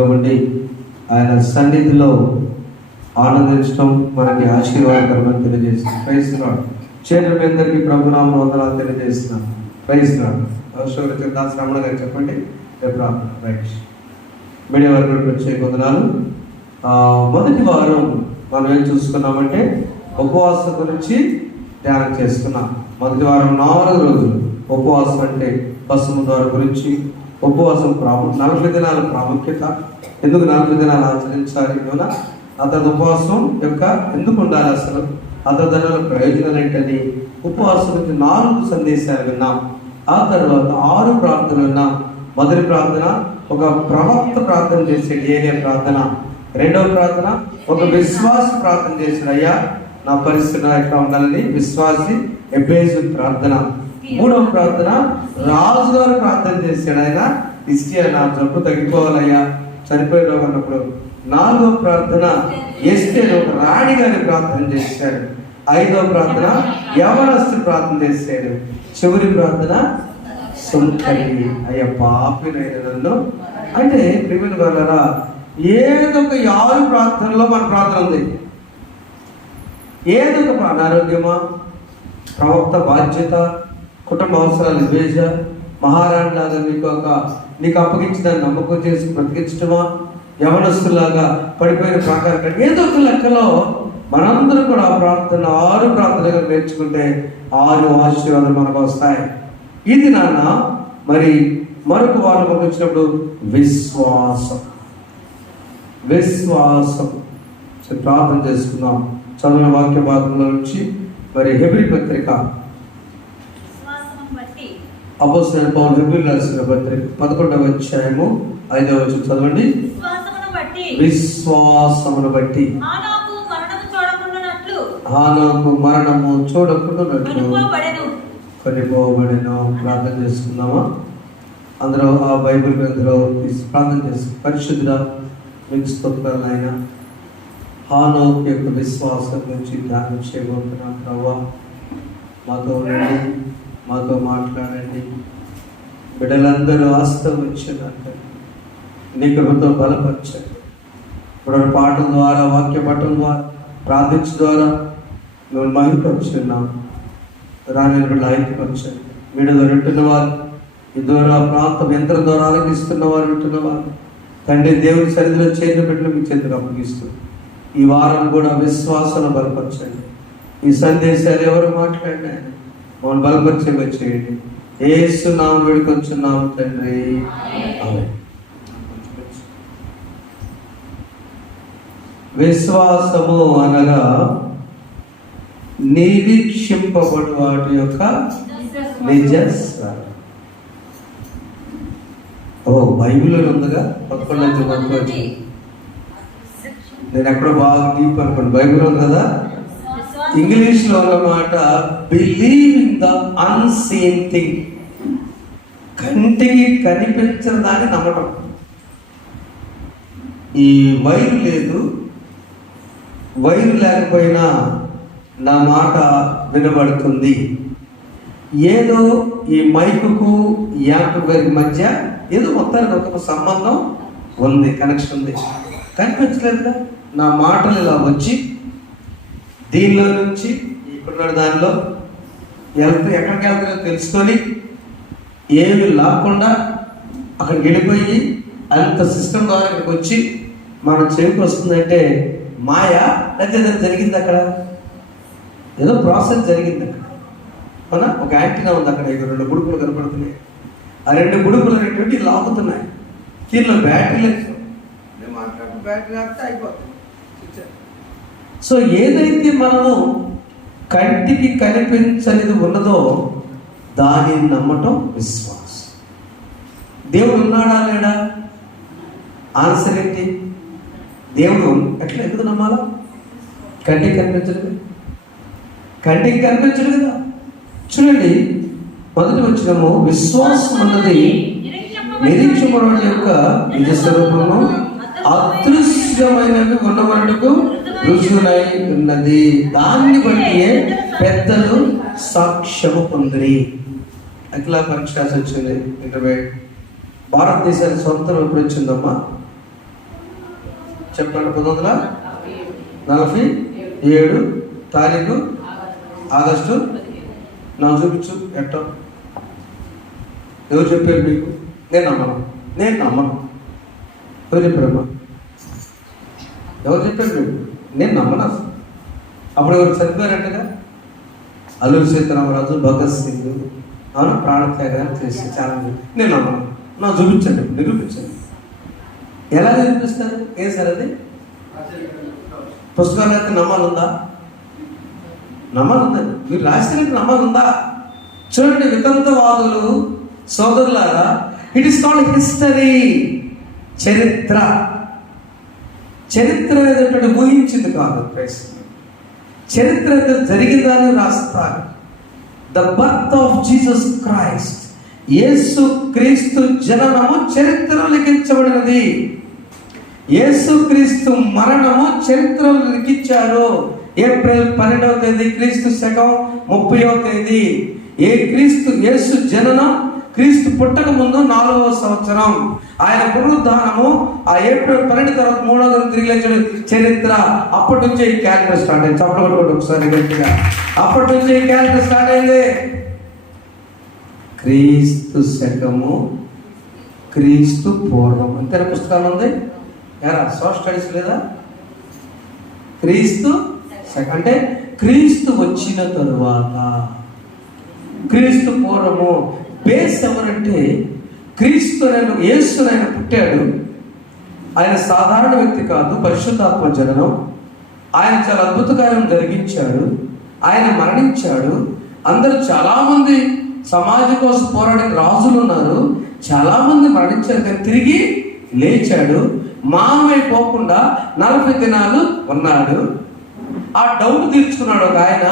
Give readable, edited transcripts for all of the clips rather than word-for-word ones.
తోడుగా ఉండి ఆయన సన్నిధిలో ఆనందించడం మనకి ఆశీర్వాదకరమని తెలియజేస్తుంది. Praise lord. చేతుల మీ అందరికీ ప్రభునామమున వందనాలు తెలియజేస్తున్నాను. Praise lord. శ్రమణ గారు చెప్పండి. రైట్. మీడియా వారి వచ్చే వందనాలు. మొదటి వారం మనం ఏం చూసుకున్నామంటే ఉపవాసం గురించి ధ్యానం చేసుకున్నాం. మొదటి వారం 4 రోజులు ఉపవాసం అంటే పసుపు ద్వారా గురించి, ఉపవాసం 40 దినాల ప్రాముఖ్యత, ఎందుకు 40 దినాలు ఆచరించాలి, అవునా, అతని ఉపవాసం యొక్క ఎందుకు ఉండాలి, అసలు అతని దానిలో ప్రయోజనాలు ఏంటని ఉపవాసం నుంచి 4 సందేశాలు విన్నాం. ఆ తర్వాత 6 ప్రార్థనలు విన్నాం. మొదటి ప్రార్థన ఒక ప్రవక్త ప్రార్థన చేసాడు, ఏలియా ప్రార్థన. రెండవ ప్రార్థన ఒక విశ్వాసి ప్రార్థన చేశాడు, అయ్యా నా పరిస్థితి ఎట్లా ఉండాలని విశ్వాసి ఎబేజు ప్రార్థన. మూడవ ప్రార్థన రాజు గారు ప్రార్థన చేశాడు, ఆయన హిజ్కియా నా జబ్బు తగ్గిపోవాలయ్యా చనిపోయేలో ఉన్నప్పుడు. 4వ ప్రార్థన ఎస్తేరు ఒక రాణి గారి ప్రార్థన చేశాడు. 5వ ప్రార్థన యవనస్తు ప్రార్థన చేశాడు. చివరి ప్రార్థన సుంకరి, అయ్యా పాపినైన నన్ను. అంటే ప్రియమైన వాళ్ళరా, ఏదో ఒక 6 ప్రార్థనలో మన ప్రార్థన ఉంది. ఏదో ఒక అనారోగ్యమా, ప్రవక్త బాధ్యత, కుటుంబ అవసరాలు వివేజ, మహారాణి లాగా నీకు అప్పగించిన నమ్మకం చేసి బ్రతికించడమా, యవనస్తులాగా పడిపోయిన ప్రాకారం, ఏదో ఒక లెక్కలో మనందరం కూడా ఆ ప్రార్థన 6 ప్రార్థనగా నేర్చుకుంటే 6 ఆశీర్వాదాలు మనకు వస్తాయి. ఇది నాన్న మరి మరొక వారం వచ్చినప్పుడు విశ్వాసం ప్రార్థన చేసుకుందాం. చదివిన వాక్య భాగంలో నుంచి మరి హెబ్రీ పత్రిక అపోస్తలుడైన పౌలు హెబ్రీయులకు రాసిన పత్రిక 11వ అధ్యాయము 5వ వచనం చదవండి. విశ్వాసమును బట్టి హానోకు మరణము చూడకుండానట్లు కొనిపోబడెను. ప్రార్థన చేసుకుందామా? అందరూ ఆ బైబిల్ గ్రంథంలో ప్రార్థన చేసి, పరిశుద్ధుడా మీకు స్తోత్రాలు ఆయన. హానోకు యొక్క విశ్వాసం గురించి ధ్యానం చేయబోతున్నాం. ప్రభువా మాతో ఉండండి, మాతో మాట్లాడండి. బిడ్డలందరూ ఆస్తవించినట్టు నీ కృపతో బలపరచండి. ఇప్పుడు పాటల ద్వారా, వాక్య పట్టణం ద్వారా, ప్రార్థించడం ద్వారా నువ్వు మహిమపరుచున్నావు. రాని బిడ్డలు ఐక్యపరచండి. వీడిలో వింటున్న వారు, ఈ ద్వారా ప్రాంతం యంత్రం ద్వారా ఆలకిస్తున్న వారు, వింటున్న వారు, తండ్రి దేవుని సన్నిధిలో చేరిన బిడ్డలు మీ చేతులకు అప్పగిస్తూ ఈ వారం కూడా విశ్వాసాన్ని బలపరచండి. ఈ సందేశాలు ఎవరు మాట్లాడినా మమ్మల్ని బలపరిచేవి చేయండి. యేసు నామమున వేడుకొంచున్నాము తండ్రి, ఆమేన్. విశ్వాసము అనగా నిరీక్షింపబడు వాటి యొక్క నిజ స్వరం. బైబిల్లో ఉందిగా 11 నేను ఎక్కడో బాగా డీప్ అనుకోండి. బైబిల్ ఉంది కదా, ఇంగ్లీష్లో ఉన్నమాట believe in the unseen thing. కంటికి కనిపించిన దాన్ని నమ్మటం. ఈ వైరు లేదు, వైరు లేకపోయినా నా మాట వినబడుతుంది. ఏదో ఈ మైకుకు యాంప్లిఫైర్ మధ్య ఏదో మొత్తానికి ఒక సంబంధం ఉంది, కనెక్షన్ ఉంది. కనిపించలేదుగా, నా మాటలు ఇలా వచ్చి దీనిలో నుంచి ఇప్పుడున్న దానిలో ఎక్కడికి వెళ్తారో తెలుసుకొని ఏమి లాక్కుండా అక్కడికి వెళ్ళిపోయి అంత సిస్టమ్ ద్వారా ఇక్కడికి వచ్చి మన చెవికి వస్తుందంటే మాయా, లేకపోతే ఏదైనా జరిగింది అక్కడ, ఏదో ప్రాసెస్ జరిగింది అక్కడ. మన ఒక యాంటీనా ఉంది అక్కడ, 2 గుడుపులు కనపడుతున్నాయి. ఆ 2 గుడుపులు అనేటువంటి లాగుతున్నాయి. దీనిలో బ్యాటరీ లేదు, బ్యాటరీ ఆపితే అయిపోతుంది. సో ఏదైతే మనము కంటికి కనిపించనిది ఉన్నదో దానిని నమ్మటం విశ్వాసం. దేవుడు ఉన్నాడా లేడా? ఆన్సర్ ఏంటి? దేవుడు ఎట్లా, ఎందుకు నమ్మాలా? కంటికి కనిపించడు కదా, కంటికి కనిపించడు కదా. చూడండి, మొదటి వచనము, విశ్వాసం అన్నది నిరీక్షింపబడు యొక్క నిజ స్వరూపము, అదృశ్యమైనవి ఉన్నవరకు రుజువునై ఉన్నది. దాన్ని బట్టి పెద్దలు సాక్ష్యము పొందిరి. అఖిల పరీక్ష వచ్చింది, ఇంటర్మీడియట్. భారతదేశానికి స్వతంత్రం ఎప్పుడు వచ్చిందమ్మా? చెప్పండి. 1947 తారీఖు ఆగస్టు. నాకు చూపించు ఎట్టో. ఎవరు చెప్పారు మీకు? నేను నమ్మను. ఎవరు చెప్పారమ్మా? ఎవరు చెప్పారు మీకు? నేను నమ్మను అసలు. అప్పుడు ఎవరు చనిపోయారంటగా? అల్లూరి సీతారామరాజు, భగత్ సింగ్, అవును, ప్రాణత్యాగాన్ని చేసి చాలా. నేను నమ్మను. నాకు చూపించండి, నిరూపించండి. ఎలా నిరూపిస్తారు? ఏం సార్ అది? పుస్తకాలు అయితే నమ్మాలుందా? నమ్మాలుందండి. మీరు రాసినట్టు నమ్మాలుందా? చూడండి, వితంతవాదులు సోదరులారా, ఇట్ ఈస్ కాల్డ్ హిస్టరీ. చరిత్ర అనేటువంటి ఊహించింది కాదు. చరిత్ర జరిగిందని రాస్తారు. The birth of Jesus Christ, యేసు క్రీస్తు జననము చరిత్రలో లిఖించబడినది. యేసు క్రీస్తు మరణము చరిత్రలో లిఖించారు. ఏప్రిల్ 12వ తేదీ క్రీస్తు శకం 30వ తేదీ. యేసు జననం క్రీస్తు పుట్టక ముందు 4వ సంవత్సరం. ఆయన పునరుద్ధానము ఆ ఏప్రిల్ 12 తర్వాత 3వ తేదీ తిరిగి లేచాడు. చరిత్ర. అప్పటి నుంచే ఈ క్యాలెండర్ స్టార్ట్ అయింది. చప్పట్లు ఒకసారి గట్టిగా. అప్పటి నుంచే ఈ క్యాలెండర్ స్టార్ట్ అయింది. క్రీస్తు శకము, క్రీస్తు పూర్వం అంతే పుస్తకాలు ఉంది. ఎరా సోషల్ స్టడీస్ లేదా? క్రీస్తు శకం అంటే క్రీస్తు వచ్చిన తరువాత, క్రీస్తు పూర్వము. బేస్ ఎవరంటే క్రీస్తు యేసునైనా పుట్టాడు. ఆయన సాధారణ వ్యక్తి కాదు, పరిశుద్ధాత్మ జననం. ఆయన చాలా అద్భుత కార్యం జరిగించాడు. ఆయన మరణించాడు. అందరూ చాలామంది సమాజం కోసం పోరాడే రాజులు ఉన్నారు, చాలామంది మరణించారు, కానీ తిరిగి లేచాడు. మానమైపోకుండా 40 దినాలు ఉన్నాడు. ఆ డౌట్ తీర్చుకున్నాడు ఒక ఆయన,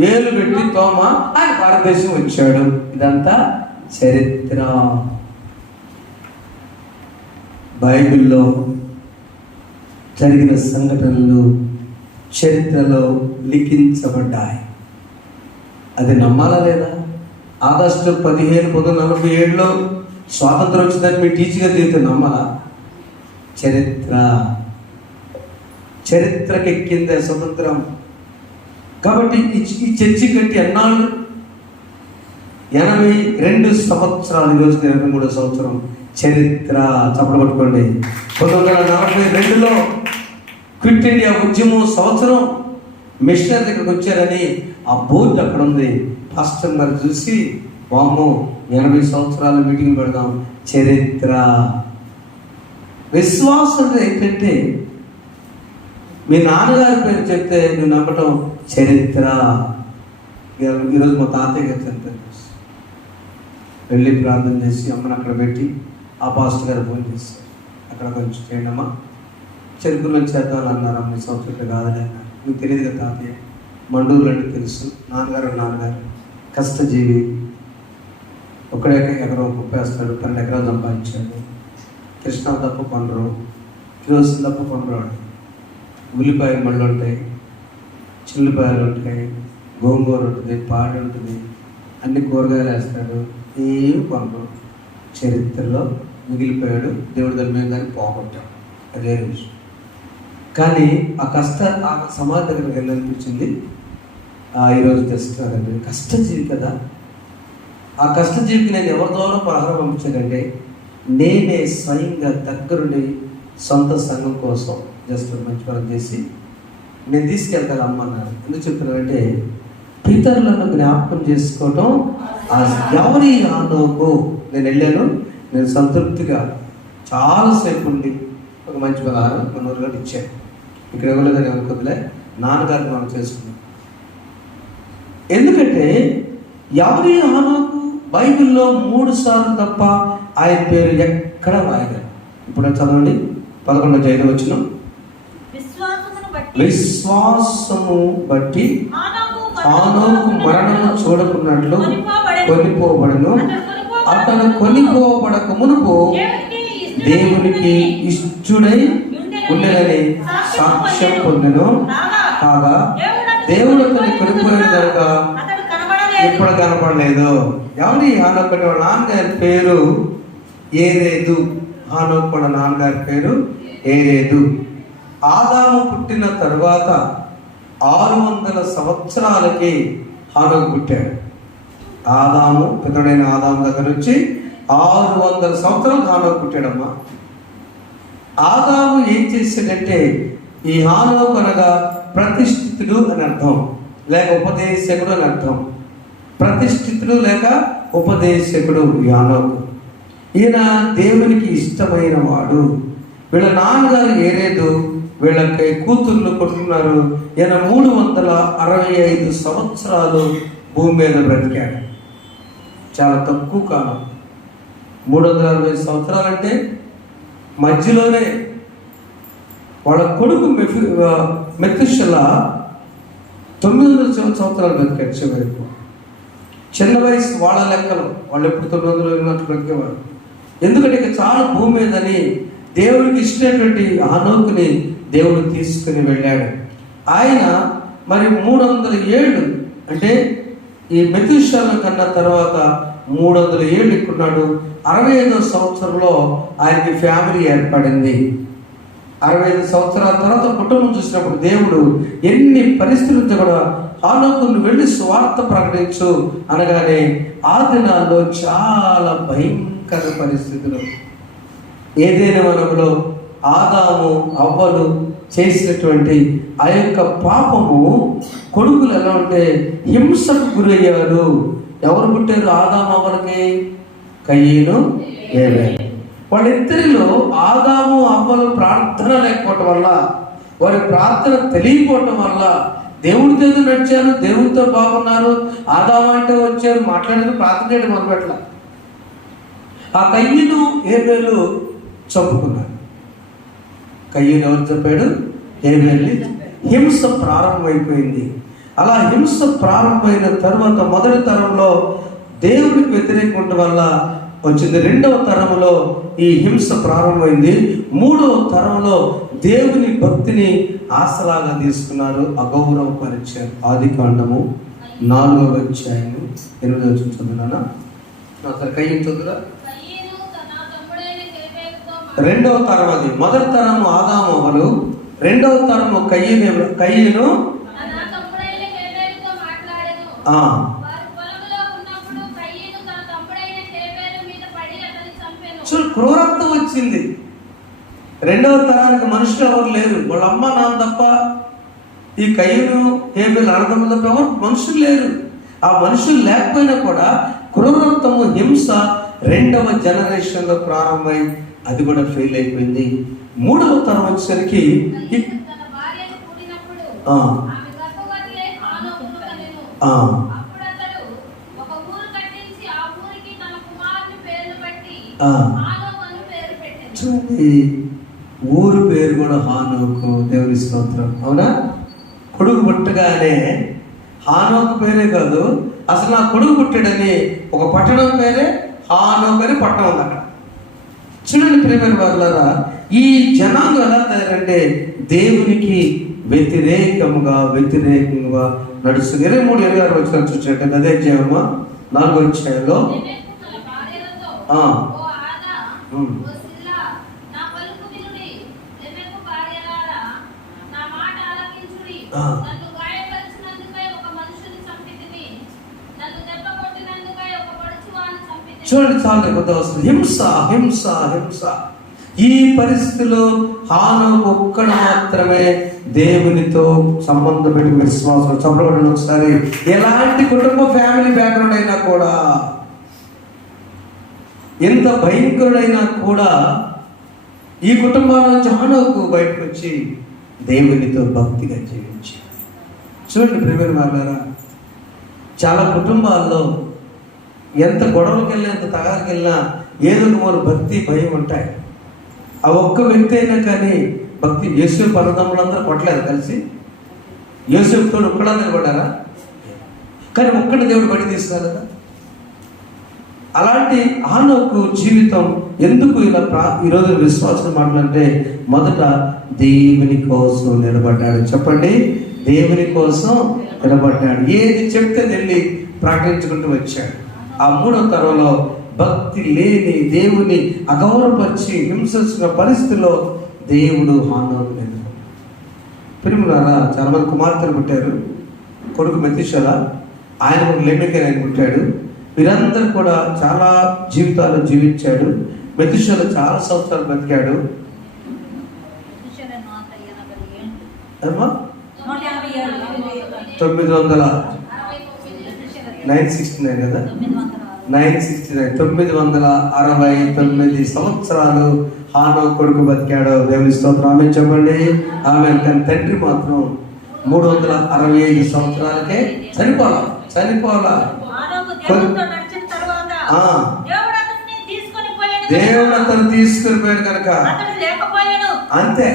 వేలు పెట్టి తోమ. ఆయన భారతదేశం వచ్చాడు. ఇదంతా చరిత్ర. బైబిల్లో జరిగిన సంఘటనలు చరిత్రలో లిఖించబడ్డాయి. అది నమ్మాలా లేదా? ఆగస్టు 15, 1947లో స్వాతంత్రం వచ్చిందని మీ టీచర్గా తీరితే నమ్మాలా? చరిత్రకెక్కిందే స్వతంత్రం. కాబట్టి ఈ చర్చి కట్టి ఎన్నాళ్ళు? 82 సంవత్సరాలు. ఈరోజు 23వ సంవత్సరం. చరిత్ర. చప్పట్లు పట్టుకోండి. 1942లో క్విట్ ఇండియా ఉద్యమం సంవత్సరం. మిషనరీ దగ్గరికి వచ్చారని ఆ బోర్డు అక్కడ ఉంది. పాస్టర్ గారు చూసి, వామ్మో 80 సంవత్సరాలు మీటింగ్ పెడదాం. చరిత్ర. విశ్వాసం ఏంటంటే మీ నాన్నగారి పేరు చెప్తే నువ్వు నమ్మటం చరిత్ర. ఈరోజు మా తాతయ్య గారు చరిత్ర వెళ్ళి ప్రార్థన చేసి అమ్మని అక్కడ పెట్టి ఆ పాస్టర్ గారు ఫోన్ చేస్తారు, అక్కడ కొంచెం చేయండమ్మా, చెరుకులను చేద్దాం అన్నారు. అమ్మ సంవత్సరం కాదని అన్నారు. మీకు తెలియదు కదా తాతయ్య, మండూరు అంటే తెలుసు. నాన్నగారు కష్టజీవి, ఒక్కడే ఎకరం కుప్పేస్తాడు, 12 ఎకరాలు సంపాదించాడు. కృష్ణా తప్ప పండరు, కిరోసిన్ తప్ప పండరాడు. ఉల్లిపాయ మళ్ళు ఉంటాయి, చిల్లిపాయలు ఉంటాయి, గోంగూర ఉంటుంది, పాడు ఉంటుంది, అన్ని కూరగాయలు వేస్తాడు. ఏం పండు చరిత్రలో మిగిలిపోయాడు. దేవుడి దగ్గర మీద దాన్ని పోగొట్టాం. అదే విషయం. కానీ ఆ సమాజ దగ్గరికి వెళ్ళనిపించింది. ఈరోజు తెలుస్తున్నారండి, కష్టజీవి కదా. ఆ కష్టజీవికి నేను ఎవరి ద్వారా పలహారం పంపించానంటే, నేనే స్వయంగా దగ్గరుండి సొంత సంఘం కోసం జస్ట్ మంచి పని చేసి నేను తీసుకెళ్తాను అమ్మన్నారు. ఎందుకు చెప్తున్నానంటే, పితరులను జ్ఞాపకం చేసుకోవటం. ఎవరి ఆనోకు నేను వెళ్ళాను. నేను సంతృప్తిగా చాలాసేపు ఉండి ఒక మంచి పలహారం మన ఊరిలో ఇచ్చాను. ఇక్కడ ఇవ్వలేదని అనుకుందిలే, నాన్నగారిని మనం చేసుకున్నాం. ఎందుకంటే ఎవరి ఆనోకు బైబిల్లో 3 సార్లు తప్ప ఆయన పేరు ఎక్కడ రాయలేదు. ఇప్పుడు చదవండి 11వ వచనం. విశ్వాసము బట్టి హానోకు మరణము చూడకున్నట్లు కొనిపోబడను. అతను కొనిపోబడక మునుపు దేవునికి ఇష్టుడై ఉండేదని సాక్ష్యం పొందెను. కాగా దేవుడు అతన్ని కొనిపోయిన కనుక ఎప్పుడు కనపడలేదు. ఎవరి హానోకు వాళ్ళ నాన్నగారి పేరు ఏరేదు. హానోకు వాళ్ళ నాన్నగారి పేరు ఏరేదు. ఆదాము పుట్టిన తర్వాత 600 సంవత్సరాలకి హానోకు పుట్టాడు. ఆదాము, పితరుడైన ఆదాము దగ్గర నుంచి 600 సంవత్సరాలు హానోకు పుట్టాడమ్మా. ఆదాము ఏం చేశాడంటే, ఈ హానోకు అనగా ప్రతిష్ఠితుడు అని అర్థం, లేక ఉపదేశకుడు అని అర్థం. ప్రతిష్ఠితుడు లేక ఉపదేశకుడు ఈ హానోకు. ఈయన దేవునికి ఇష్టమైన వాడు. వీళ్ళ నాన్నగారు ఏరేదు, వీళ్ళకి కూతుర్లు కొట్టుకున్నారు. ఈయన 365 సంవత్సరాలు భూమి మీద బ్రతికాడు. చాలా తక్కువ కాలం. 365 సంవత్సరాలంటే మధ్యలోనే వాళ్ళ కొడుకు మెతుషెలా 900 సంవత్సరాలు బ్రతికాడు చివరికి. చిన్న వయసు వాళ్ళ లెక్కలు, వాళ్ళు ఎప్పుడు 900 బ్రతికేవారు. ఎందుకంటే ఇక చాలా భూమి మీదని దేవుడికి ఇష్టమైనటువంటి హానోకుని దేవుడు తీసుకుని వెళ్ళాడు. ఆయన మరి 300 ఏళ్ళు, అంటే ఈ మెతుషెలా కన్నా తర్వాత 300 ఏళ్ళు ఎక్కున్నాడు. 65వ సంవత్సరంలో ఆయనకి ఫ్యామిలీ ఏర్పడింది. 65 సంవత్సరాల తర్వాత కుటుంబం చూసినప్పుడు దేవుడు ఎన్ని పరిస్థితులతో కూడా హానోకును వెళ్ళి సువార్త ప్రకటించు అనగానే ఆ దినాల్లో చాలా భయంకర పరిస్థితులు. ఏదైనా వనంలో ఆదాము అవ్వలు చేసినటువంటి ఆ యొక్క పాపము కొడుకులు ఎలా ఉంటే హింసకు గురయ్యారు. ఎవరు పుట్టారు ఆదాము అవ్వలకి? కయీను, హేబెలు. వాళ్ళిద్దరిలో ఆదాము అవ్వలు ప్రార్థన లేకపోవటం వల్ల, వారి ప్రార్థన తెలియకపోవటం వల్ల దేవుడితో నడిచారు, దేవుడితో బాగున్నారు. ఆదాము అంటే వచ్చారు, మాట్లాడారు, ప్రార్థన చేయడం మొదలుపెట్ల. ఆ కయీను, హేబెలు చంపుకున్నారు. కయీను ఎవరు చెప్పాడు? హేబెల్ని. హింస ప్రారంభమైపోయింది. అలా హింస ప్రారంభమైన తర్వాత మొదటి తరంలో దేవుడికి వ్యతిరేకం ఉండటం వల్ల వచ్చింది. 2వ తరంలో ఈ హింస ప్రారంభమైంది. 3వ తరంలో దేవుని భక్తిని ఆసరాగా తీసుకున్నారు, అగౌరవపరిచారు. ఆదికాండము 4వ అధ్యాయము 8వ చదువునా? కయ్యం చదువురా. 2వ తరం అది. మొదటి తరము ఆదాము అవ్వలు, 2వ తరము కయ్యను. క్రూరత్వం వచ్చింది. 2వ తరానికి మనుషులు ఎవరు లేరు. వాళ్ళ అమ్మ నాన్న తప్ప ఈ కయ్యను, హేబెలు అన్నదమ్ముల తప్ప ఎవరు మనుషులు లేరు. ఆ మనుషులు లేకపోయినా కూడా క్రూరత్వము, హింస 2వ జనరేషన్లో ప్రారంభమై అది కూడా ఫెయిల్ అయిపోయింది. 3వ తరం వచ్చేసరికి ఊరు పేరు కూడా హానోకు. దేవుని స్తోత్రం. అవునా? కొడుకు పుట్టగానే హానోకు పేరే కాదు, అసలు నా కొడుకు పుట్టాడని ఒక పట్టణం పేరే హానోకు అని పట్టణం ఉంది అక్కడ. చూడండి ప్రియమైన వారులారా, ఈ జనాంగం ఎలా తయారంటే దేవునికి వ్యతిరేకంగా నడుస్తుంది. 23-26 వచ్చిన చూసినట్టు అదే అధ్యాయమా 4వ అధ్యాయంలో చూడండి, చాలా కొత్త వస్తుంది. హింస హింస హింస. ఈ పరిస్థితిలో హానోకు ఒక్కడు మాత్రమే దేవునితో సంబంధం పెట్టి విశ్వాసం. చంపబడిన ఒకసారి ఎలాంటి కుటుంబ ఫ్యామిలీ బ్యాక్గ్రౌండ్ అయినా కూడా, ఎంత భయంకరుడైనా కూడా ఈ కుటుంబాల నుంచి హానోకు బయటకు వచ్చి దేవునితో భక్తిగా జీవించాడు. చూడండి ప్రియమైన వారులారా, చాలా కుటుంబాల్లో ఎంత గొడవలకు వెళ్ళినా, ఎంత తగారికి వెళ్ళినా ఏదో ఒక భక్తి భయం ఉంటాయి. ఆ ఒక్క వ్యక్తి అయినా కానీ భక్తి. యేసేపు అన్నదమ్ములందరూ కొట్టలేదు కలిసి, యేసేపుతో ఒక్కడా నిలబడ్డారా? కానీ ఒక్కటి దేవుడు బయట తీసుకున్నారు కదా. అలాంటి హానోకు జీవితం ఎందుకు ఇలా ఈరోజు విశ్వాసం మాట్లాడంటే, మొదట దేవుని కోసం నిలబడ్డాడు. చెప్పండి, దేవుని కోసం నిలబడ్డాడు. ఏది చెప్తే వెళ్ళి ప్రకటించుకుంటూ వచ్చాడు. ఆ 3వ తరంలో భక్తి లేని, దేవుని అగౌరవపరిచి హింసించిన పరిస్థితిలో దేవుడు హానోకు ప్రియులారా, చాలా మంది కుమార్తెలు పుట్టారు. కొడుకు మెతుషెల, ఆయన లెమెకి ఆయన పుట్టాడు. వీరందరూ కూడా చాలా జీవితాలు జీవించాడు. మెతుషెల చాలా సంవత్సరాలు బతికాడు. 969 కదా, 969 సంవత్సరాలు హానోకు కొడుకు బతికాడు. దేవుని స్తోత్రం. ఆమేన్ చెప్పండి. ఆమె తన తండ్రి మాత్రం 365 సంవత్సరాలకే చనిపోలా. దేవుడు అతను తీసుకుని పోయాడు కనుక అంతే.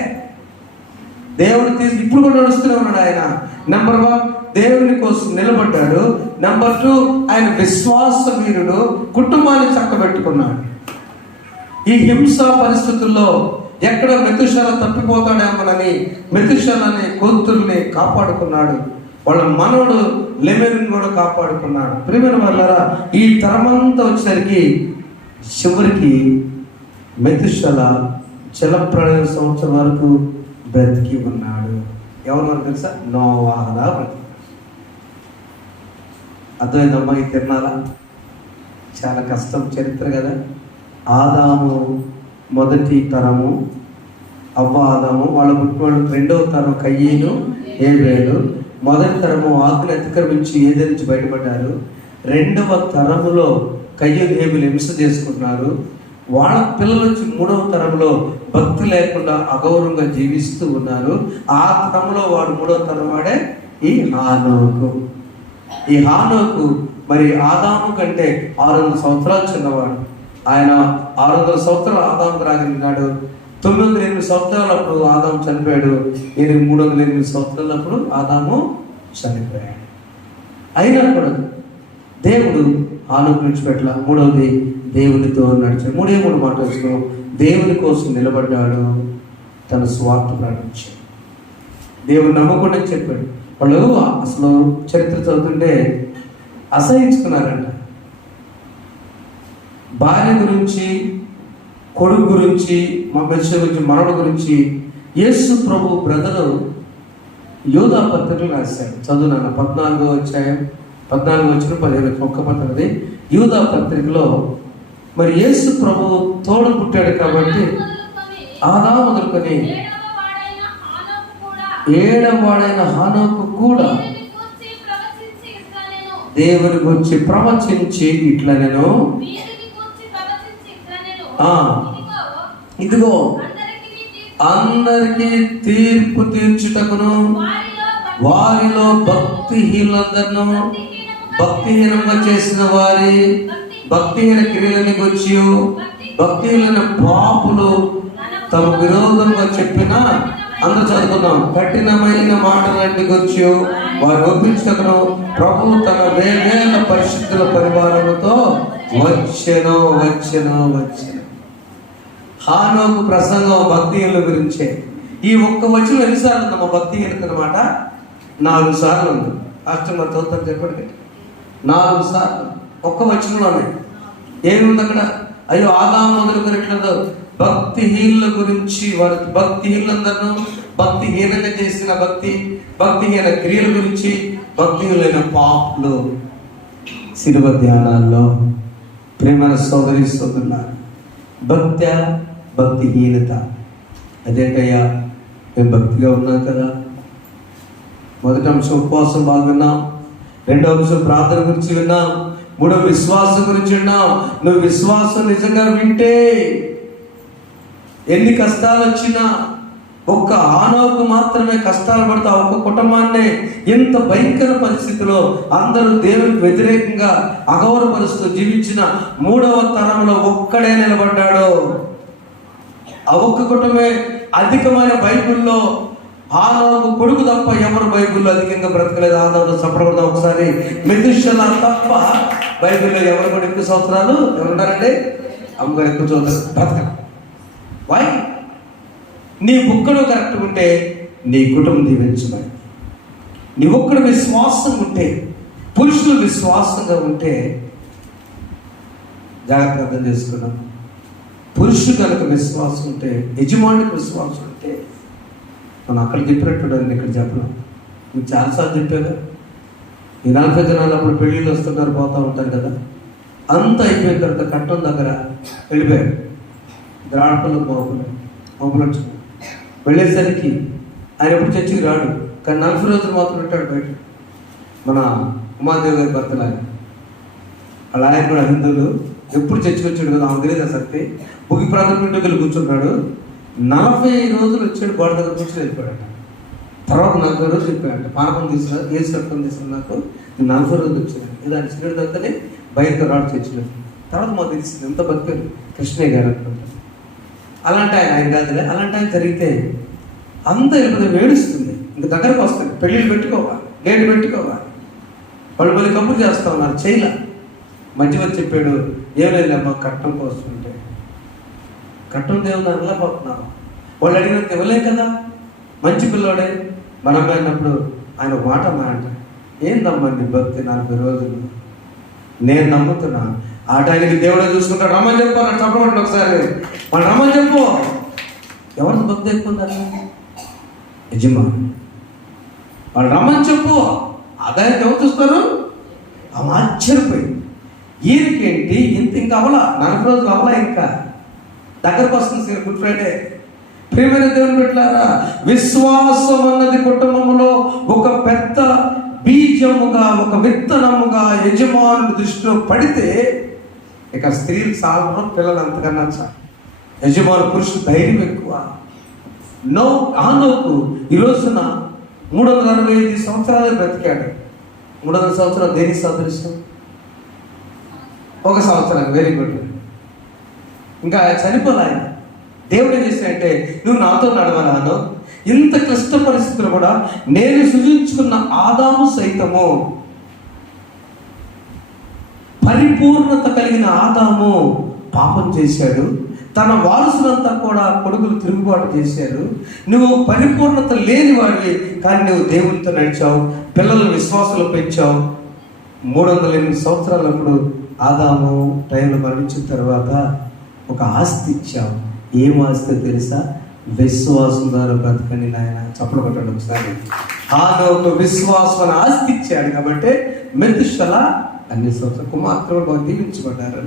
దేవుడు ఇప్పుడు కూడా నడుస్తూనే ఉన్నాడు ఆయన. నెంబర్ 1 దేవుని కోసం నిలబడ్డాడు. నెంబర్ 2 ఆయన విశ్వాస వీరుడు, కుటుంబాన్ని చక్కబెట్టుకున్నాడు. ఈ హింస పరిస్థితుల్లో ఎక్కడ మెతుషెల తప్పిపోతాడేమోనని మెతుషెలని కూతుర్ని కాపాడుకున్నాడు. వాళ్ళ మనవడు లెమెకుని కూడా కాపాడుకున్నాడు. ప్రియమైన వాళ్ళారా, ఈ తరమంతా వచ్చేసరికి చివరికి మెతుషెల జలప్రళయ సంవత్సరం వరకు బ్రతికి ఉన్నాడు. ఎవరు మనకు తెలుసా? నోవాహులా బ్రతికి. అర్థమైందమ్మా ఈ తిరణాల? చాలా కష్టం చరిత్ర కదా. ఆదాము మొదటి తరము, అవ్వ ఆదాము, వాళ్ళ పుట్టినవాళ్ళు 2వ తరం కయ్యను హేబేలు. మొదటి తరము ఆకుని అతిక్రమించి ఏదెన్ నుంచి బయటపడ్డారు. 2వ తరములో కయ్యను హేబేలు హింస చేసుకుంటున్నారు. వాళ్ళ పిల్లలు వచ్చి 3వ తరంలో భక్తి లేకుండా అగౌరవంగా జీవిస్తూ ఉన్నారు. ఆ తరంలో వాడు 3వ తరం వాడే ఈ హానోకు. ఈ హానోకు మరి ఆదాము కంటే 600 సంవత్సరాలు చిన్నవాడు. ఆయన 600 సంవత్సరాలు ఆదాము రాగలిగినాడు. 908 సంవత్సరాలప్పుడు ఆదాము చనిపోయాడు. 308 సంవత్సరాలప్పుడు ఆదాము చనిపోయాడు. అయినా కూడా దేవుడు హానోకు విడిచిపెట్టల. 3వది దేవునితో నడిచాడు. 3 మాటలు దేవుని కోసం నిలబడ్డాడు. తన స్వార్థ ప్రకటించాడు. దేవుడు నమ్మకుండా చెప్పాడు. వాళ్ళు అసలు చరిత్ర చదువుతుంటే అసహించుకున్నారంట. భార్య గురించి, కొడుకు గురించి, మా మెతుషెల గురించి, మనవడు గురించి యేసు ప్రభు బ్రదరు యూదా పత్రికలు రాశాడు. చదువునాన్న 14వ అధ్యాయం 15 ఒక్క పత్రికది యూదా పత్రికలో. మరి యేసు ప్రభు తోడు పుట్టాడు కాబట్టి ఆదాము మొదలుకొని 7వ వాడైన హానోకు కూడా దేవుని గురించి ప్రవచించి ఇట్లా నేను ఇదిగో అందరికీ తీర్పు తీర్చుటకును వారిలో భక్తిహీనులందరినూ భక్తిహీనంగా చేసిన వారి భక్తిహీన క్రియలని గురించి భక్తిహీన పాపులు తమ విరోధంగా చెప్పిన అందరూ చదువుకున్నాం. కఠినమైన మాటలన్నీ గురించి వారు ఒప్పించటకును ప్రభు తన వేవేల పరిశుద్ధుల పరివారముతో వచ్చెను. హానోకు ప్రసంగం భక్తిహీనుల గురించే. ఈ ఒక్క వచనం ఎన్నిసార్లు ఉందమ్మా భక్తిహీనత అన్నమాట? 4 సార్లు ఉంది. రాష్ట్రంలో చదువుతారు చెప్పండి. 4 సార్లు ఒక్క వచనంలోనే. ఏముంది అక్కడ? అయ్యో ఆదాము మొదలుకొనిట్లేదు భక్తిహీనుల గురించి, వారి భక్తిహీనులందరూ భక్తిహీనంగా చేసిన భక్తిహీన క్రియల గురించి, భక్తిహీనులైన పాపులు శిలువ ధ్యానాల్లో ప్రేమన సోదరి సోదరులారా, భక్తిహీనత అదేంటయ్యా? మేము భక్తిగా ఉన్నాం కదా. మొదటి అంశం ఉపవాసం బాగా విన్నాం. 2వ అంశం ప్రార్థన గురించి విన్నాం. 3వ విశ్వాసం గురించి విన్నాం. నువ్వు విశ్వాసం నిజంగా వింటే ఎన్ని కష్టాలు వచ్చినా, ఒక్క హానోకు మాత్రమే కష్టాలు పడతా ఒక్క కుటుంబాన్నే ఎంత భయంకర పరిస్థితిలో అందరూ దేవునికి వ్యతిరేకంగా అగౌరవపరుస్తూ జీవించిన 3వ తరంలో ఒక్కడే నిలబడ్డాడు. ఆ ఒక్క కుటుంబమే అధికమైన బైబిల్లో హానోకు కొడుకు తప్ప ఎవరు బైబిల్లో అధికంగా బ్రతకలేదు. ఆదాము చప్పడకూడదు ఒకసారి. మెతుషెల తప్ప బైబిల్లో ఎవరు కూడా ఎక్కువ సంవత్సరాలు ఎవరున్నారంటే అమ్మగారు ఎక్కువ సంవత్సరాలు బ్రతకరు. వై? నీ ఒక్కడు కరెక్ట్ ఉంటే నీ కుటుంబం దీవించబడి, నీ ఒక్కడు విశ్వాసం ఉంటే, పురుషులు విశ్వాసంగా ఉంటే, జాగ్రత్త అర్థం చేసుకున్నాం. పురుషుడు కనుక విశ్వాసం ఉంటే, యజమానికి విశ్వాసం ఉంటే మనం అక్కడ చెప్పినట్టు ఇక్కడ చెప్పను. మీకు చాలాసార్లు చెప్పాను. ఈ 40 దినాలు అప్పుడు పెళ్ళిళ్ళు వస్తున్నారు, పోతూ ఉంటారు కదా. అంతా అయిపోయిన తర్వాత కట్టం దగ్గర వెళ్ళిపోయారు. ద్రాడపల్లి మోపులు వచ్చింది. వెళ్ళేసరికి ఆయన ఎప్పుడు చర్చికి రాడు, కానీ 40 రోజులు మాత్రం ఉంటాడు బయట. మన ఉమాదేవి గారి భర్తలాగా అలా ఆయన కూడా హిందువులు ఎప్పుడు చర్చికి వచ్చాడు కదా, ఆమె తెలియదు అసలు. ముగి ప్రాంతం ఇంటికి వెళ్ళి కూర్చుంటాడు. 40 రోజులు వచ్చాడు, గోడ దగ్గర కూర్చొని వెళ్ళిపోయాడట. తర్వాత 40 రోజులు చెప్పాడంట. పానకం తీసుకున్నా, ఏసు రక్తం తీసుకున్న నాకు 40 రోజులు వచ్చాడు. ఇది ఆయన చిన్న దగ్గరనే బయటకు రాడు చర్చిలో. తర్వాత మాకు తెలిసింది ఎంత బతికారు కృష్ణయ్య గారు అనుకుంటారు. అలాంటి ఆయన కాదులే. అలాంటి ఆయన జరిగితే అంత వెళ్ళిపోతే వేడుస్తుంది. ఇంక దగ్గరకు వస్తుంది. పెళ్ళిళ్ళు పెట్టుకోవాలి, గేటు పెట్టుకోవాలి. వాళ్ళు మళ్ళీ కబురు చేస్తా ఉన్నారు, చేయలే. మధ్య వచ్చి చెప్పాడు, ఏం లేదమ్మా కట్నం కోస్తుంటే. కట్నం దేవుని అనలేకపోతున్నాము. వాళ్ళు అడిగినంత ఇవ్వలే కదా, మంచి పిల్లోడే. మన అమ్మాయి అన్నప్పుడు ఆయన ఒక మాట అమ్మా అంట, ఏందమ్మా నీ భక్తి 40 రోజులు? నేను నమ్ముతున్నా ఆ టైంకి దేవుడే చూసుకుంటాడు. రమ్మని చెప్పు అన్నాడు. చెప్పమండి ఒకసారి, వాళ్ళు రమ్మని చెప్పు. ఎవరితో భక్తి ఎక్కువ ఉండాలి? యజమాని. వాళ్ళు రమ్మని చెప్పు. ఆదాయానికి ఎవరు చూస్తారు? ఆమె ఆశ్చర్యపోయి, ఈయనకేంటి ఇంకా అవలా 40 రోజులు అవలా, ఇంకా దగ్గరకు వస్తుంది గుడ్ ఫ్రైడే. ప్రియమైన దేవుని బిడ్డలారా, విశ్వాసం అన్నది కుటుంబంలో ఒక పెద్ద బీజముగా, ఒక విత్తనముగా యజమానుడి దృష్టిలో పడితే ఇక స్త్రీలు సాగడం, పిల్లలు అంతకన్నా చాలు. యజమాను పురుషుడు ధైర్యం ఎక్కువ. ఆనోకు ఈ రోజున 365 సంవత్సరాలు బ్రతికాడు. 300 సంవత్సరాలు దేనికి సదృశ్యం? 1 సంవత్సరం. Very good. ఇంకా చనిపోలే ఆయన. దేవుడు ఏం చేశాడంటే, నువ్వు నాతో నడవలాను. ఇంత క్లిష్ట పరిస్థితులు కూడా నేను సృజించుకున్న ఆదాము సైతము, పరిపూర్ణత కలిగిన ఆదాము పాపం చేశాడు. తన వారసులంతా కూడా కొడుకులు తిరుగుబాటు చేశారు. నువ్వు పరిపూర్ణత లేని వాడివి, కానీ నువ్వు దేవునితో నడిచావు, పిల్లలు విశ్వాసాలు పెంచావు. 308 సంవత్సరాలప్పుడు ఆదాము టైంలో మరణించిన తర్వాత ఒక ఆస్తి ఇచ్చావు. ఏం ఆస్తి తెలుసా? విశ్వాసం ద్వారా బ్రతకండి నాయన. చప్పలు కొట్టండి ఒకసారి. ఆనోకు విశ్వాసం ఆస్తి ఇచ్చాడు కాబట్టి మెతుషల అన్ని సంవత్సరాలు కుమార్తెలు బాగా దీవించబడ్డారు.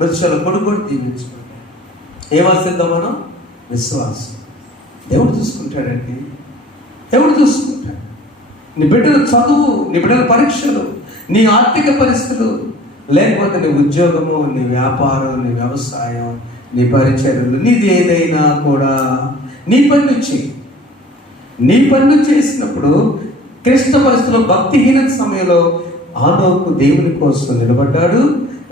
మెతుషల కొడుకు కూడా దీవించబడ్డారు. ఏం ఆస్తిద్దాం మనం? విశ్వాసం. దేవుడు చూసుకుంటాడండి. దేవుడు చూసుకుంటాడు. నీ బిడ్డల చదువు, నీ బిడ్డల పరీక్షలు, నీ ఆర్థిక పరిస్థితులు, లేకపోతే నీ ఉద్యోగము, నీ వ్యాపారం, నీ వ్యవసాయం, నీ పరిచర్యలు, నీది ఏదైనా కూడా నీ పన్ను చేయి. నీ పన్ను చేసినప్పుడు క్లిష్ట పరిస్థితుల్లో, భక్తిహీన సమయంలో ఆనోకు దేవుని కోసం నిలబడ్డాడు.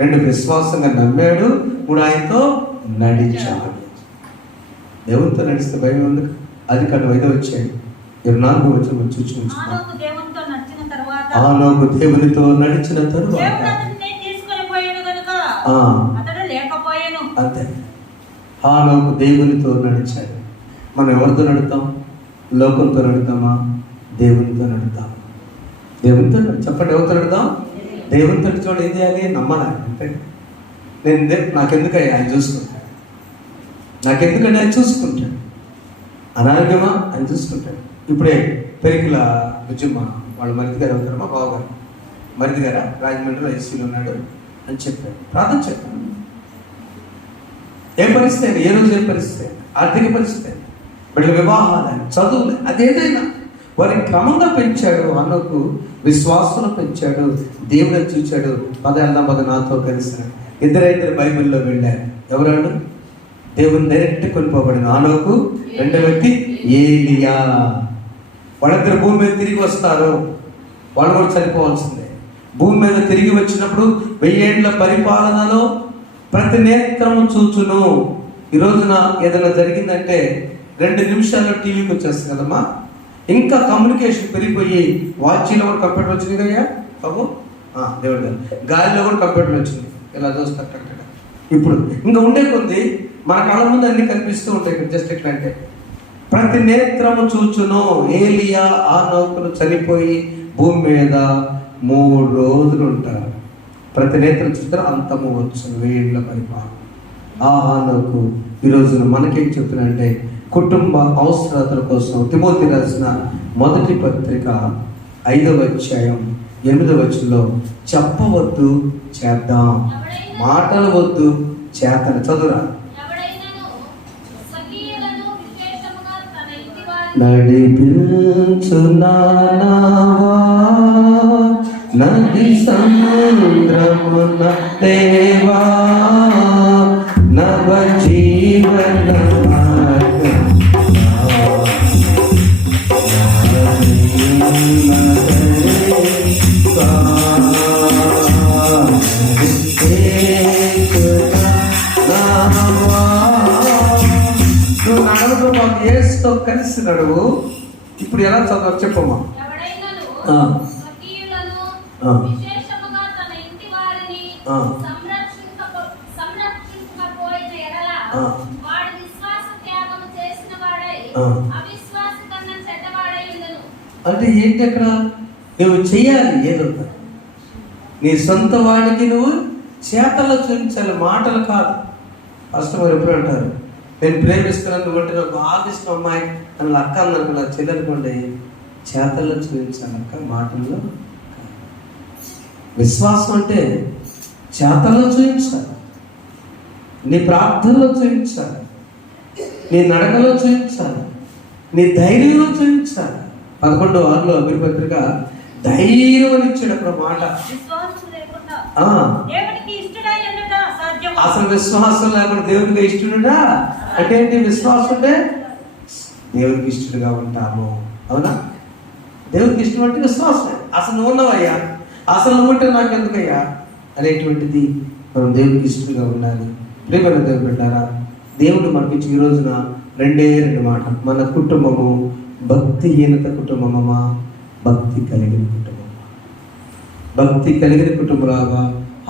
2 విశ్వాసంగా నమ్మాడు. 3 ఆయనతో నడిచాడు. దేవునితో నడిస్తే భయం ఎందుకు? అది కాదు 5వ అధ్యాయం 24వ వచనం చూచుకుంటున్నాం. ఆనోకు దేవునితో నడిచిన తరువాత అంతే. ఆనోకు దేవునితో నడిచాడు. మనం ఎవరితో నడుతాం? లోకంతో నడుతామా? దేవునితో నడుతామా? దేవునితో చెప్పండి, ఎవరితో నడుతాం? దేవునితో నడిచేవాడు ఏం చేయాలి? నమ్మాలి. అంటే నాకెందుకయ్యా ఆయన చూసుకుంటాడు, నాకెందుకంటే ఆయన చూసుకుంటాడు. అనారోగ్యమా ఆయన చూసుకుంటాడు. ఇప్పుడే పెరికిల విజయమ్మ వాళ్ళ మరిది గారు అవుతారమ్మా, బావగారు మరిది గారా రాజమండ్రిలో ఐసీలో ఉన్నాడు అని చెప్పాడు. ప్రార్థన చెప్పాను. ఏ పరిస్థితి, ఏ రోజు ఏ పరిస్థితి, ఆర్థిక పరిస్థితి, బిడ్డల వివాహాలు, చదువులు, అదేదైనా వారిని క్రమంగా పెంచాడు. అన్నకు విశ్వాసంలో పెంచాడు. దేవుడు చూచాడు. 10 నాతో కలిసాడు. 2 బైబిల్లో వెళ్ళారు. ఎవరాడు? దేవుని డైరెక్ట్ కొనిపోబడిన ఆనోకు, 2వ వ్యక్తి ఏలియా. వాళ్ళిద్దరు భూమి మీద తిరిగి వస్తారు. వాళ్ళు కూడా చనిపోవాల్సిందే. భూమి మీద తిరిగి వచ్చినప్పుడు 1000 ఏళ్ల పరిపాలనలో ప్రతి నేత్రము చూచును. ఈ రోజున ఏదైనా జరిగిందంటే 2 నిమిషాల్లో టీవీకి వచ్చేస్తుంది కదమ్మా. ఇంకా కమ్యూనికేషన్ పెరిగిపోయి వాచీలో కూడా కంప్యూటర్ వచ్చింది కదయ్యా బాబు. దేవుడు గాలిలో కూడా కంప్యూటర్ వచ్చింది. ఇలా చూస్తారు కరెక్ట్గా. ఇప్పుడు ఇంకా ఉండే కొద్ది మన కళ్ళ ముందు అన్ని కనిపిస్తూ ఉంటాయి. జస్ట్ ఎట్లా అంటే ప్రతి నేత్రము చూచును. ఏలియా ఆనోకులు చనిపోయి భూమి మీద 3 రోజులు ఉంటారు. ప్రతి నేత్రం చూస్తారు. అంతము వచ్చు 1000 ఏళ్ల పరిపాలన. ఆ ఆనోకు ఈ రోజున మనకేం చెప్తున్నాడంటే కుటుంబ అవసరతల కోసం తిమోతి రాసిన మొదటి పత్రిక 5వ అధ్యాయం 8వ వచనంలో చెప్పవద్దు చేద్దాం, మాటలు వద్దు చేతను. చదువురా. నడిపించునావా నది సముద్రమున దేవా నవ జీవన మార్గం నువ్వు నడవదు మాకు ఏసుతో కలిసి నడువు. ఇప్పుడు ఎలా చదవ చెప్పమ్మా. అంటే ఏంటి అక్కడ నువ్వు చెయ్యాలి ఏదో నీ సొంత వాడికి నువ్వు చేతల్లో చూపించాలి, మాటలు కాదు. కస్టమర్ ఎప్పుడు అంటారు నేను ప్రేమిస్తున్నాను అంటే నాకు బాగా ఇష్టం అమ్మాయి అని అక్క అన్నకు నా చెల్లెనుకోండి చేతల్లో చూపించాలి అక్క, మాటల్లో. విశ్వాసం అంటే చేతల్లో చూపించాలి, నీ ప్రార్థనలో చూపించాలి, నీ నడకలో చూపించాలి, నీ ధైర్యంలో చూపించాలి. 11:6 అమీర్ పత్రిక ధైర్యం అని ఇచ్చాడు అక్కడ మాట. అసలు విశ్వాసం లేకుండా దేవుడికి ఇష్టడుడా అంటే ఏంటి? విశ్వాసం అంటే దేవుడికి ఇష్టడుగా ఉంటాము. అవునా? దేవుడికి ఇష్టం అంటే విశ్వాసం. అసలు నువ్వు ఉన్నావయ్యా, అసలు నువ్వు ఉంటే నాకు ఎందుకయ్యా అనేటువంటిది మనం దేవుడికి ఇష్టడుగా ఉండాలి. ప్రియమైన దేవుడు పెట్టారా, దేవుడు మనకి ఈ రోజున 2 మాటలు. మన కుటుంబము భక్తిహీనత కుటుంబమా, భక్తి కలిగిన కుటుంబమా? భక్తి కలిగిన కుటుంబంలాగా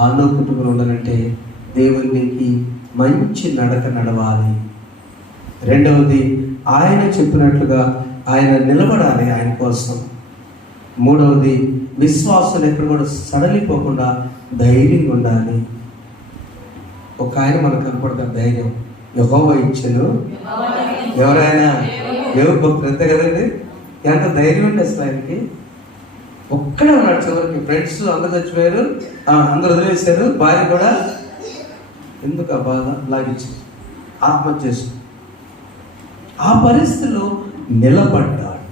ఆలో కుటుంబంలో ఉండాలంటే దేవునికి మంచి నడక నడవాలి. రెండవది ఆయన చెప్పినట్లుగా ఆయన నిలబడాలి ఆయన కోసం. మూడవది విశ్వాసం ఎక్కడ కూడా సడలిపోకుండా ధైర్యంగా ఉండాలి. ఒక ఆయన మనకు కనపడతారు ధైర్యం, యెహోవా ఇచ్చెను. ఎవరైనా దేవుడు భక్తులు అంతే కదండి. ఎంత ధైర్యం ఉంటే అసలు ఆయనకి. ఒక్కడే ఉన్నాడు చివరికి. ఫ్రెండ్స్ అందరు చచ్చిపోయారు, అందరు వదిలేశారు, భార్య కూడా. ఎందుకు ఆ బాధ లాగించింది, ఆత్మహత్య చేసింది. ఆ పరిస్థితిలో నిలబడ్డాడు,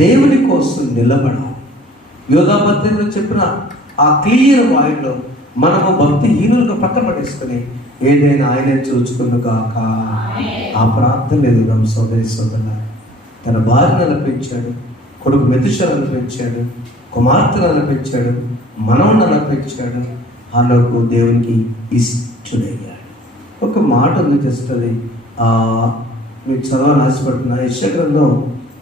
దేవుని కోసం నిలబడాలి. యోధా పత్రికలో చెప్పిన ఆ క్లియర్ వాయిలో మనము భక్తిహీనులుగా పట్టబడేసుకుని ఏదైనా ఆయనే చూచుకును గాక ఆ ప్రార్థన ఎదుగుదాం. సోదరి సోదరుల, తన భార్యను అనిపించాడు, కొడుకు మెతుషలను పెంచాడు, కుమార్తెను అనిపించాడు, మనవుని అనిపించాడు. ఆలోకు దేవునికి ఇష్టడయ్యాడు. ఒక మాట ఉంది చేస్తుంది, మీకు చదవాలని ఆశపడుతున్నా. యెషయా గ్రంథం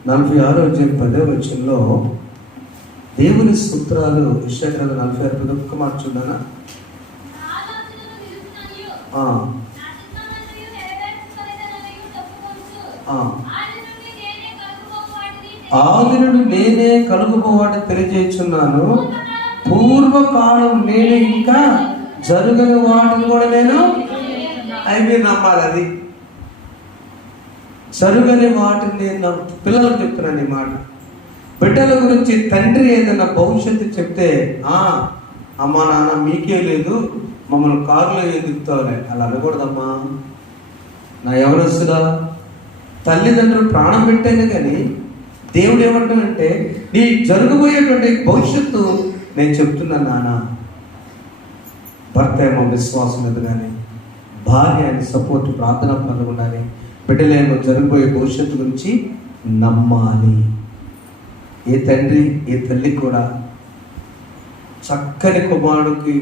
46:10 దేవుని సూత్రాలు. యెషయా గ్రంథం 46 ఒక్క మాట చూడనా. ఆది నుండి నేనే కలుగుపోవాటి తెలియజేస్తున్నాను, పూర్వకాలం నేనే ఇంకా జరగని వాటిని కూడా నేను మీరు నమ్మాలి. అది జరగని వాటిని నేను పిల్లలకు చెప్తున్నాను ఈ మాట. బిడ్డల గురించి తండ్రి ఏదైనా భవిష్యత్తు చెప్తే అమ్మా నాన్న మీకే లేదు, మమ్మల్ని కారులో ఎదుగుతావులే అలా అనకూడదమ్మా. నా యవనస్తుడా, తల్లిదండ్రులు ప్రాణం పెట్టాను కానీ దేవుడు ఏమంటాడంటే నీ జరగబోయేటువంటి భవిష్యత్తు నేను చెప్తున్నాను నాన్న. భర్త ఏమో విశ్వాసం లేదు కానీ భార్య ఆయన సపోర్ట్ ప్రార్థన పనులు ఉండాలి. బిడ్డలేమో జరగబోయే భవిష్యత్తు గురించి నమ్మాలి. ఏ తండ్రి ఏ తల్లి కూడా చక్కని కుమారుడికి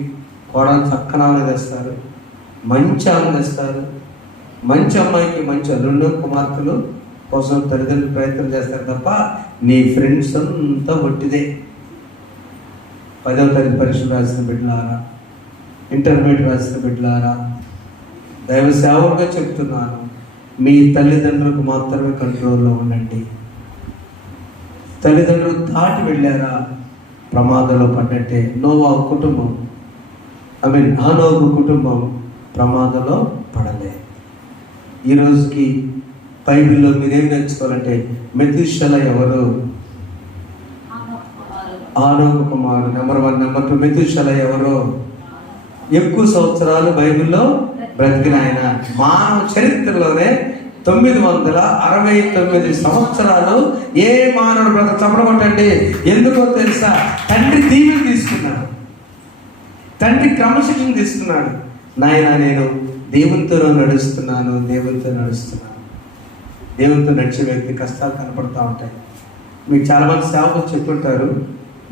కోడలు చక్కని ఆమె తెస్తారు, మంచి ఆమె తెస్తారు, మంచి అమ్మాయికి మంచి అల్లుండు కుమార్తెలు కోసం తల్లిదండ్రులు ప్రయత్నం చేస్తారు తప్ప నీ ఫ్రెండ్స్ అంతా ఒట్టిదే. 10వ తరగతి పరీక్షలు రాసిన బిడ్డలారా, ఇంటర్మీడియట్ రాసిన బిడ్డలారా, దైవ సేవకుగా చెప్తున్నాను, మీ తల్లిదండ్రులకు మాత్రమే కంట్రోల్లో ఉండండి. తల్లిదండ్రులు దాటి వెళ్ళారా ప్రమాదంలో పడ్డట్టే. నోవా కుటుంబం హానోకు కుటుంబం ప్రమాదంలో పడలే. ఈ రోజుకి బైబిల్లో మీరేం నేర్చుకోవాలంటే మెతూషెల ఎవరు? ఆనోకు కుమారుడు. నెంబర్ 1. నెంబర్ 2 మెతూషెల ఎవరు? ఎక్కువ సంవత్సరాలు బైబిల్లో బ్రతికిన ఆయన. మానవ చరిత్రలోనే 969 సంవత్సరాలు ఏ మానవుడు బ్రతక చంపడగొట్టండి. ఎందుకో తెలుసా? తండ్రి దీవెన తీసుకున్నాడు, తండ్రి క్రమశిక్షణ తీసుకున్నాడు. నాయన నేను దేవునితో నడుస్తున్నాను. దేవునితో నడిచే వ్యక్తి కష్టాలు కనపడతా ఉంటాయి. మీకు చాలామంది సేవకులు చెప్పుంటారు,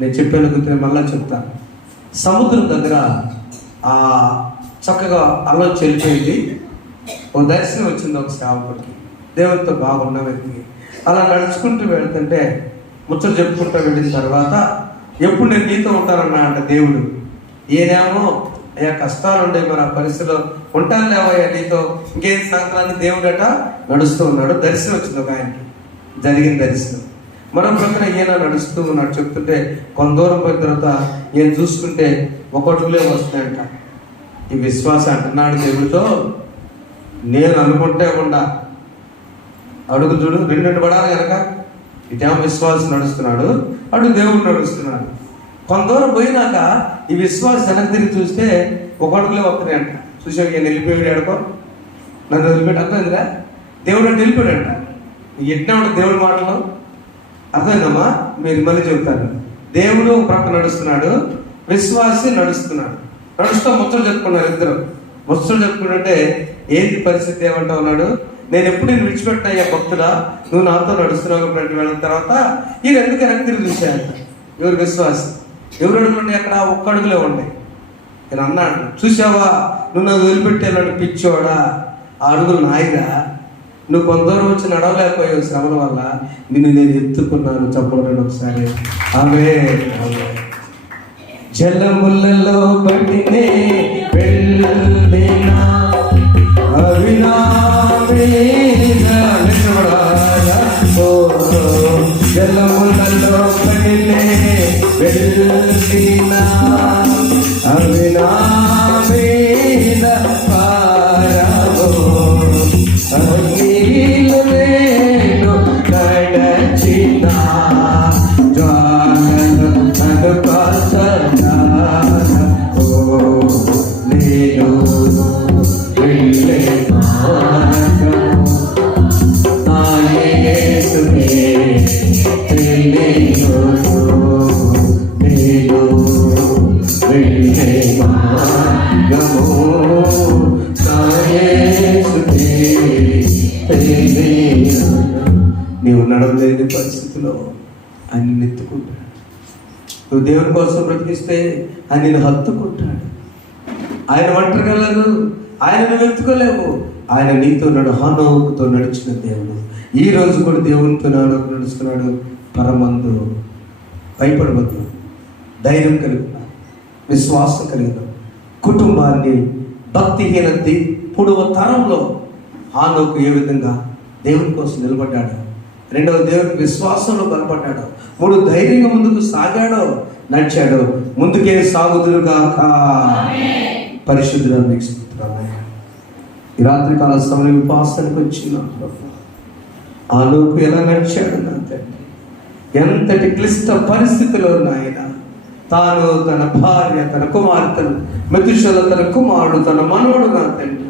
నేను చెప్పాను గుర్తు మళ్ళీ చెప్తాను. సముద్రం దగ్గర చక్కగా అలా చెల్లిపోయింది. ఓ దర్శనం వచ్చింది ఒక సేవకుడికి, దేవునితో బాగున్న వ్యక్తికి. అలా నడుచుకుంటూ వెళ్తుంటే ముచ్చట చెప్పుకుంటూ వెళ్ళిన తర్వాత, ఎప్పుడు నేను నీతో ఉంటానన్నా అంట దేవుడు. ఏనేమో అయ్యా కష్టాలు ఉండే మరి ఆ పరిస్థితిలో ఉంటాను లేవయ్యా నీతో, ఇంకేం సంక్రాంతి దేవుడట నడుస్తూ ఉన్నాడు. దర్శనం వచ్చింది ఒక ఆయనకి, జరిగిన దర్శనం. మనం ప్రక్కన ఈయన నడుస్తూ ఉన్నాడు. చెప్తుంటే కొంత దూరం పోయిన తర్వాత ఈయన చూసుకుంటే ఒకటిలే వస్తున్నాయంట. ఈ విశ్వాసం అంటున్నాడు దేవుడితో, నేను అనుకుంటే ఉండా అడుగు చూడు 2 పడాలి కనుక. ఇటేమో విశ్వాసం నడుస్తున్నాడు, అటు దేవుడు నడుస్తున్నాడు. కొంత దూరం పోయినాక ఈ విశ్వాసం వెనక్కి తిరిగి చూస్తే ఒక అడుగులే వస్తున్నాయంట. చూసావు ఈయన వెళ్ళిపోయాడు, ఆడుకో నన్ను వదిలిపెట్టి అర్థమైందిరా. దేవుడు అంటే వెళ్ళిపోయాడంట. ఎట్లా ఉంటుంది దేవుడి మాటలు? అర్థమైందమ్మా? మీరు మళ్ళీ చెబుతాను. దేవుడు ఒక ప్రక్క నడుస్తున్నాడు, విశ్వాసి నడుస్తున్నాడు. నడుస్తూ ముచ్చలు చెప్పుకున్నారు ఇద్దరు. ముచ్చలు చెప్పుకుంటుంటే ఏంటి పరిస్థితి ఏమంటా ఉన్నాడు? నేను ఎప్పుడు నేను విడిచిపెట్టినయ్యా భక్తుడా, నువ్వు నాతో నడుస్తున్నావు కాబట్టి వెళ్ళిన తర్వాత ఈయన ఎందుకు వెనక్కి తిరిగి చూశాయంట. ఎవరు? విశ్వాసి. ఎవరు అడుగులు అక్కడ? ఒక్క అడుగులే ఉన్నాయి. నేను అన్నాడు, చూసావా నువ్వు నన్ను వదిలిపెట్టేలాంటి పిచ్చోడా, ఆ అడుగులు నాయిగా, నువ్వు కొంత దూరం వచ్చి నడవలేకపోయావు శ్రమల వల్ల, నిన్ను నేను ఎత్తుకున్నాను. చెప్పండి ఒకసారి. ఆమె జలములలో పడినే వెళ్ళినా జలములలో పడినే వెళ్ళినా అవినామీన పారవో అగ్నిలో నేను నడచిన జ్వాలలు నన్ను కాచనారో నేను వెళ్ళే మార్గము నా యేసునే తెలియదు. నేను వెళ్ళే మార్గము నా యేసునే తెలియదు. నీవు నడవలేని పరిస్థితిలో ఆయన ఎత్తుకుంటాడు. నువ్వు దేవుని కోసం బ్రతికిస్తే ఆయన నిన్ను హత్తుకుంటాడు. ఆయన ఒంటరిగలరు, ఆయన నువ్వు ఎత్తుకోలేవు. ఆయన నీతో హానోకుతో నడిచిన దేవుడు ఈ రోజు కూడా దేవునితో నడుస్తున్నాడు. పరమందు భయపడవద్దు, ధైర్యం కలిగిన, విశ్వాసం కలిగిన కుటుంబాన్ని భక్తిహీన 3వ తరంలో హానోకు ఏ విధంగా దేవుని కోసం నిలబడ్డాడు, 2వ దేవుని విశ్వాసంలో బలపడ్డాడు, 3 ధైర్యంగా ముందుకు సాగాడో, నడిచాడో, ముందుకే సాగుదురుగాక. పరిశుద్ధులను స్తోత్రాలయ్యా. ఈ రాత్రికాల సమయం విపాసనకు వచ్చిన హానోకు ఎలా నడిచాడు నా తండ్రి. ఎంతటి క్లిష్ట పరిస్థితిలో నాయన తాను, తన భార్య, తన కుమార్తెను, మెతూషెల తన కుమారుడు, తన మనవడు నా తండ్రి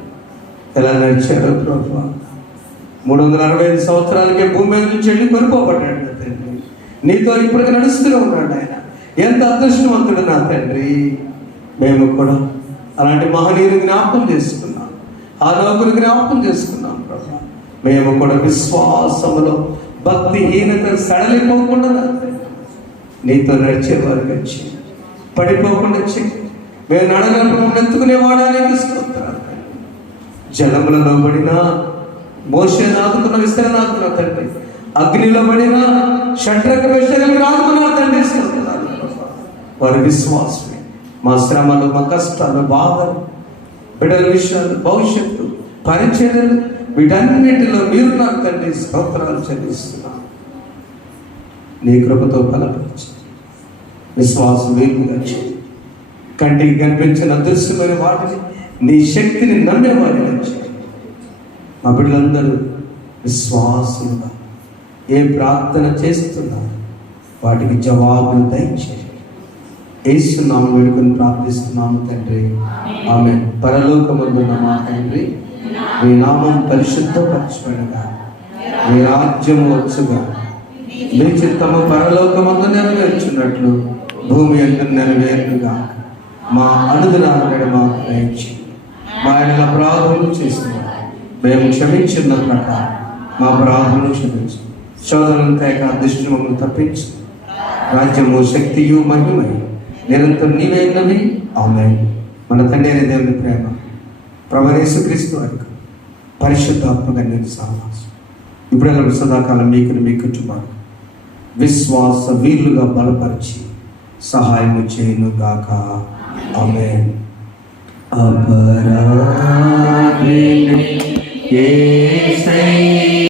ఎలా నడిచాడో ప్రభువా. 365 సంవత్సరాలకే భూమి మీద నుంచి వెళ్ళి కొనుక్కోబడ్డాడు నా తండ్రి. నీతో ఇప్పటికి నడుస్తూనే ఉన్నాడు ఆయన. ఎంత అదృష్టవంతుడు నా తండ్రి. మేము కూడా అలాంటి మహనీయుని జ్ఞాపకం చేసుకున్నాం, హానోకుని జ్ఞాపకం చేసుకున్నాం ప్రభు. మేము కూడా విశ్వాసములో భక్తిహీనత సడలిపోకుండా నీతో నడిచేవారికి వచ్చి పడిపోకుండా వచ్చి మేము నడగలను ఎత్తుకునేవాడానికి స్తోత్రాలు. జలములలో పడినా మోషే నాకుతున్న విస్తరణాకున్న తండ్రి, అగ్నిలో పడిన షడ్రక విషయాలు రాకుతున్న తండ్రి స్తోత్రాలు. వారి విశ్వాసమే మా శ్రమలు, మా కష్టాలు, బాధలు, బిడ్డల విషయాలు, భవిష్యత్తు, పరిచర్యలు, వీటన్నిటిలో మీరు నాకు తండ్రి స్తోత్రాలు చెల్లిస్తున్నాను. నీ కృపతో బలపరిచి విశ్వాసం వేగుగా చేయి. కంటికి కనిపించిన అదృశ్యమైన వాటిని నీ శక్తిని నమ్మేవారిగా చేయి. మా బిడ్డలందరూ విశ్వాసులుగా ఏ ప్రార్థన చేస్తున్నారు వాటికి జవాబులు దయచేయండి. యేసు నామమున వేడుకొని ప్రార్థిస్తున్నాము తండ్రి, ఆమేన్. పరలోకమందున్న మా తండ్రి, మీ నామం పరిశుద్ధపరచబడగా, మీ రాజ్యము వచ్చుగా, మీ చిత్తము పరలోకమందు నెరవేర్చున్నట్లు భూమి యందు నెరవేరుగా. మా అనుదినాల మాకు దయచేయండి. మా ఆయన అపరాధములు చేసిన మేము క్షమించిన ప్రకారం మా అపరాధములను క్షమించు. శోధనలను తేక దుష్టుని మమ్మల్ని తప్పించు. రాజ్యము, శక్తియు, మహిమయు నిరంతరం నీవైనవి. ఆమేన్. మన తండ్రి అయిన దేవుని ప్రేమ, ప్రభువైన యేసుక్రీస్తు వారి పరిశుద్ధాత్మగా నేను సహవాసం ఇప్పుడు సదాకాలం మీకు మీ కుటుంబాలు విశ్వాస వీరులుగా బలపరిచి సహాయము చేయను గాక. ఆమేన్. అపరాధిని యేసయ్యా